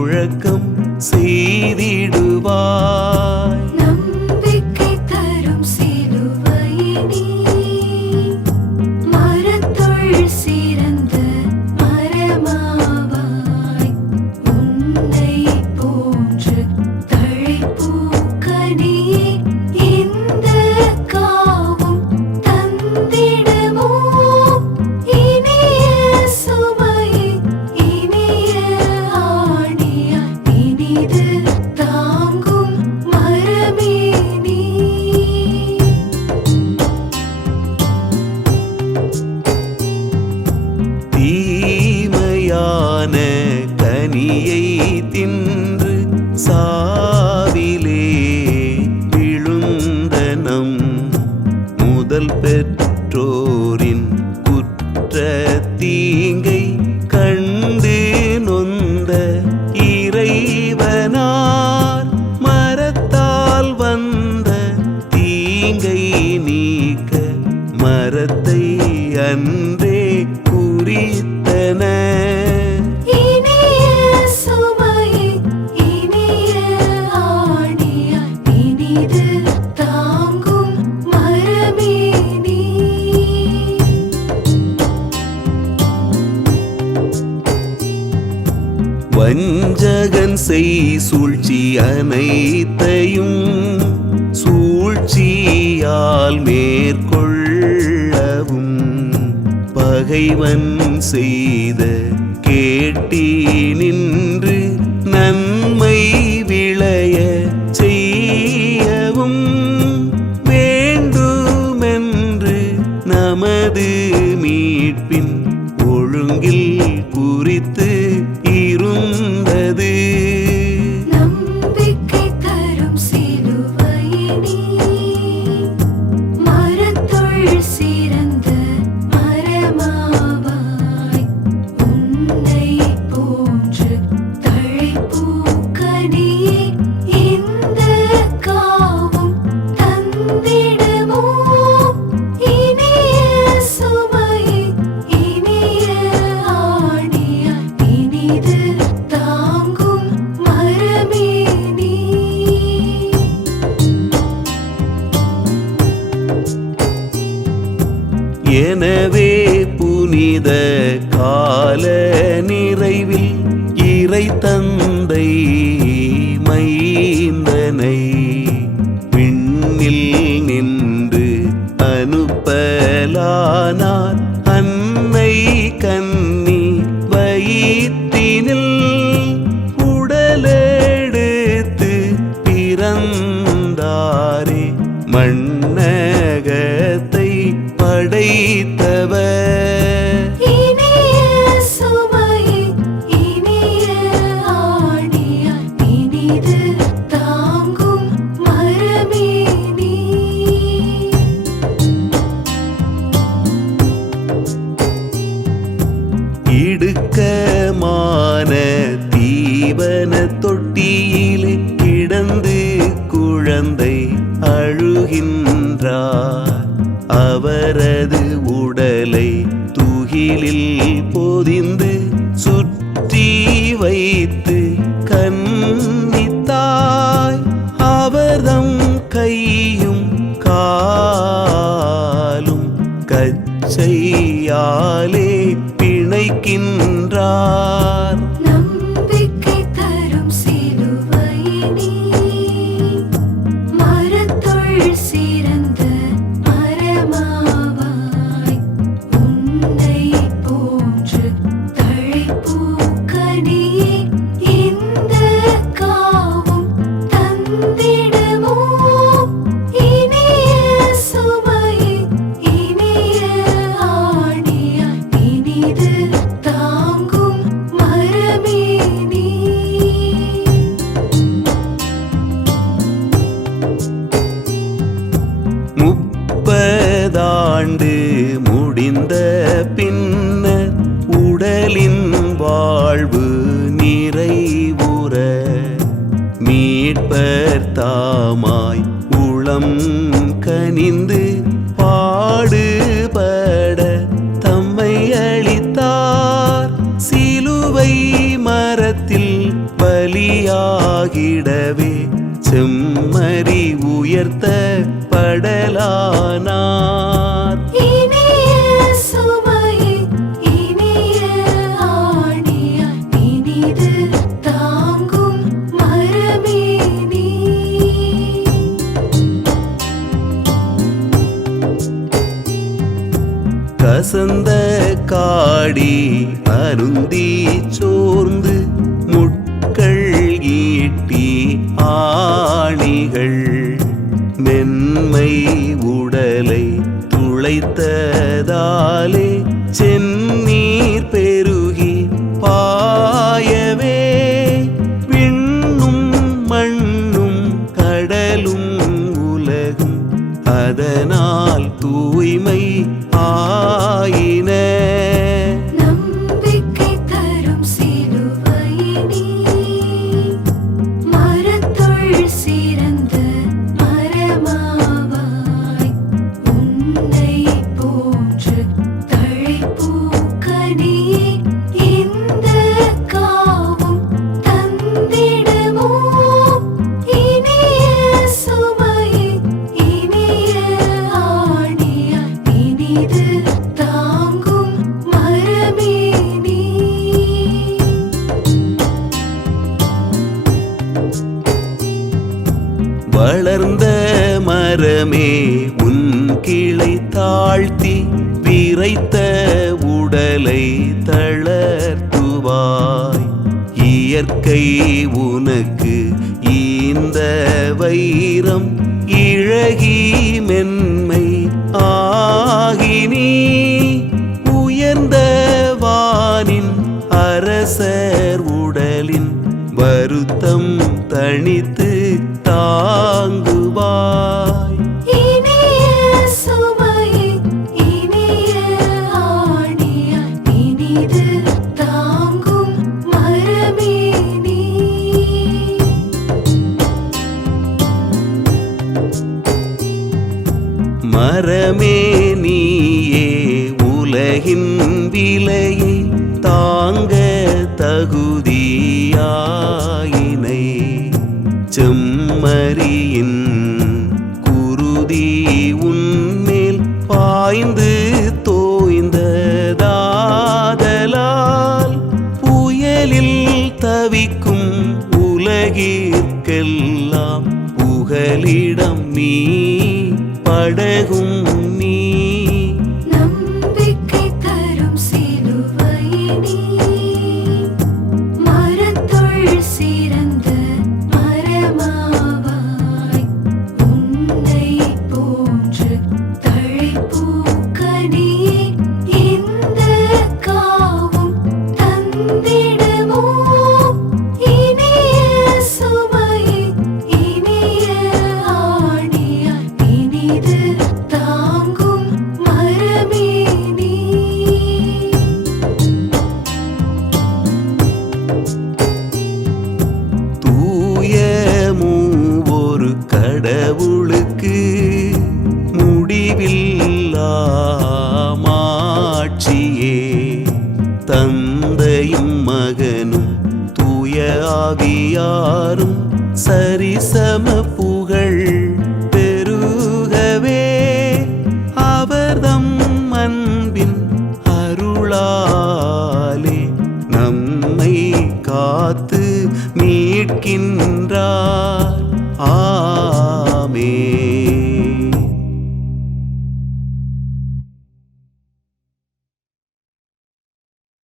முழக்கம் செய்தி செய் சூழ்ச்சி அனைத்தையும் சூழ்ச்சியால் மேற்கொள்ளவும் பகைவன் செய்த கேட்டீனின் எனவே புனித கால நிறைவில் இறை தந்தை மைந்தனை விண்ணில் நின்று அனுப்பலானார் அன்னை கண்ணி வயிற்றினில் அவரது உடலை துகிலில் பொதிந்து சுற்றி வைத்து கன்னித்தாய் அவர்தம் கையும் காலும் கச்சையாலே பிணைக்கின்றார். முப்பதாண்டு முடிந்த பின்னர் உடலின் வாழ்வு நிறைவுற மீட்பர் தாமாய் உளம் கனிந்து பாடுபட தம்மை அளித்தார். சிலுவை மரத்தில் பலியாகிடவே செம்மறி உயர்த்த படலானார். கசந்த காடி அருந்தி சோர்ந்து மென்மை உடலை துளைத்ததாலே செந்நீர் பெருகி பாயவே. விண்ணும் மண்ணும் கடலும் உலகும். அதனால் தூய்மை உள்ளமே உன் கிளை தாழ்த்தி விரைத்த உடலை தளர்த்துவாய். இயற்கை உனக்கு இந்த வைரம் இழகி மென்மை ஆகினி. உயர்ந்த வானின் அரசர் உடலின் வருத்தம் தனித்து see సరిసమ